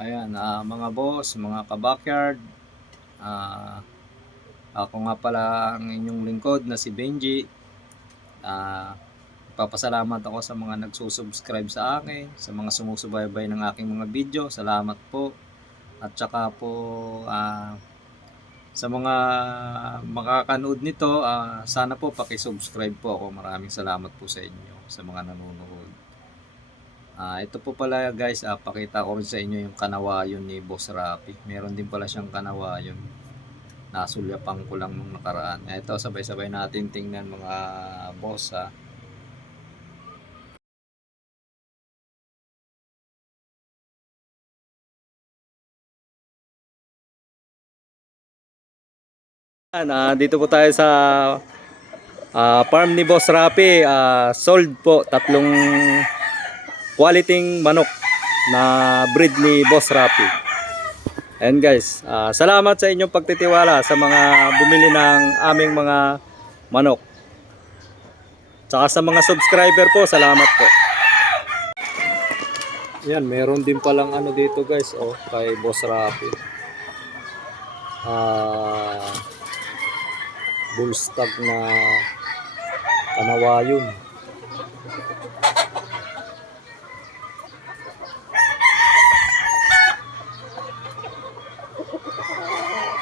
Ayan, mga boss, mga kabakyard, ah, ako nga pala ang inyong lingkod na si Benji. Papasalamat ako sa mga nagsusubscribe sa akin, sa mga sumusubaybay ng aking mga video. Salamat po. At saka po sa mga makakanood nito, sana po paki-subscribe po ako. Maraming salamat po sa inyo, sa mga nanonood. Ito po pala guys, pakita ko rin sa inyo yung kanawayon ni Boss Rapi. Meron din pala siyang kanawayon. Nasulyapang ko lang nung nakaraan. Ito, sabay-sabay natin tingnan mga boss Dito po tayo sa farm ni Boss Rapi. Sold po, 3 quality manok na breed ni Boss Rapi. Ayan guys, salamat sa inyong pagtitiwala sa mga bumili ng aming mga manok. Tsaka sa mga subscriber po, salamat po. Yan, meron din palang ano dito guys, kay Boss Rapi. Bullstag na kanawayon.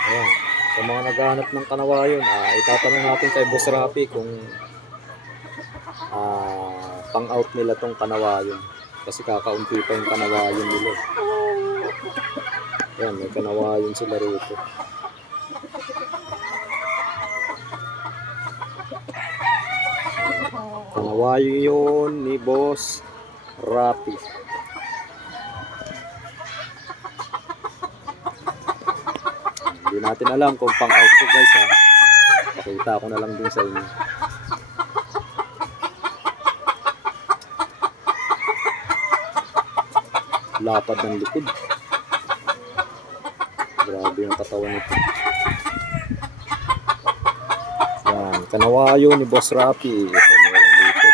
Ayan. Sa mga naghahanap ng kanawayon, itatanong natin kay Boss Rapi kung pang out nila tong kanawayon. Kasi kakaunti pa yung kanawayon nila. Ayan, may kanawayon sila rito. Kanawayon ni Boss Rapi. Hindi natin alam kung pang out ko guys Pakita ko na lang din sa inyo. Lapad ng likod. Grabe yung katawan nito. Yan, kanawayo ni Boss Rapi. Ito, meron dito.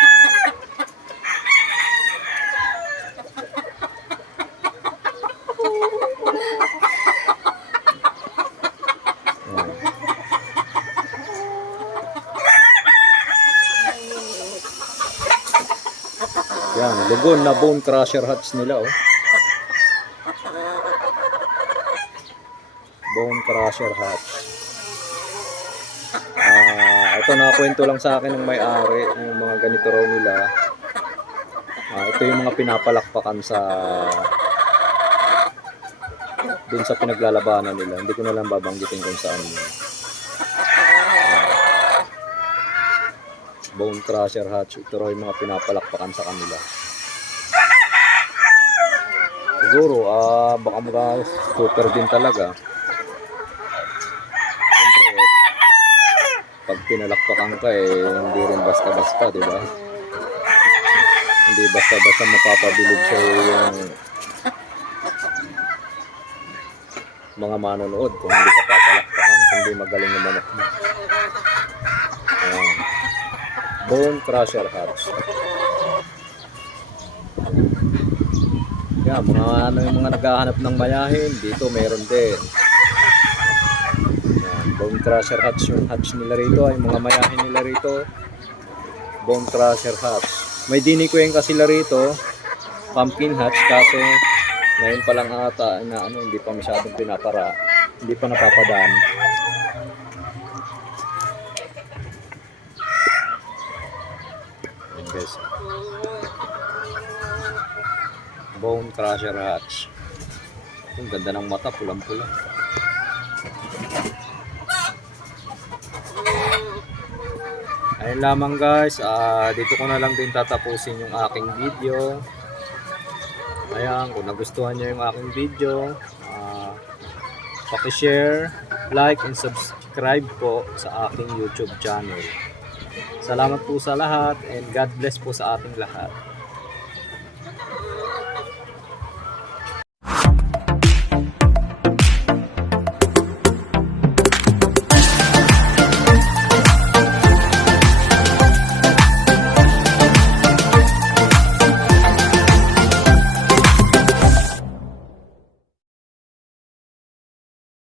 Yan, lugon na bone crusher hatch nila Bone crusher hatch. Ito nakakwento lang sa akin ng may-ari ng mga ganito raw nila. Ito yung mga pinapalakpakan sa dun sa pinaglalabanan nila. Hindi ko na lang babanggitin kung saan yun. Bone crusher hatch. Ito raw yung mga pinapalakpakan sa kanila. Siguro baka mga super din talaga. Pag pinalakpakan ka hindi rin basta-basta, di ba? Hindi basta-basta mapapabilib sa yung mga manonood kung hindi ka papalakpakan, hindi magaling na manok mo. Bone crusher hatch. Yan, yung mga naghahanap ng mayahin, dito meron din. Bone crusher hatch, yung hatch nila rito ay mga mayahin nila rito. Bone crusher hatch. May dinikueng kasi sila rito, pumpkin hatch, kaso ngayon pa lang ata na hindi pa masyadong pinapara, hindi pa napapadaan. Ayan guys. Bone crusher hatch. Ang ganda ng mata, pulang-pula. Ayun lamang guys, dito ko na lang din tatapusin yung aking video. Ayan, kung nagustuhan nyo yung aking video, paki-share, like, and subscribe po sa aking YouTube channel. Salamat po sa lahat and God bless po sa ating lahat.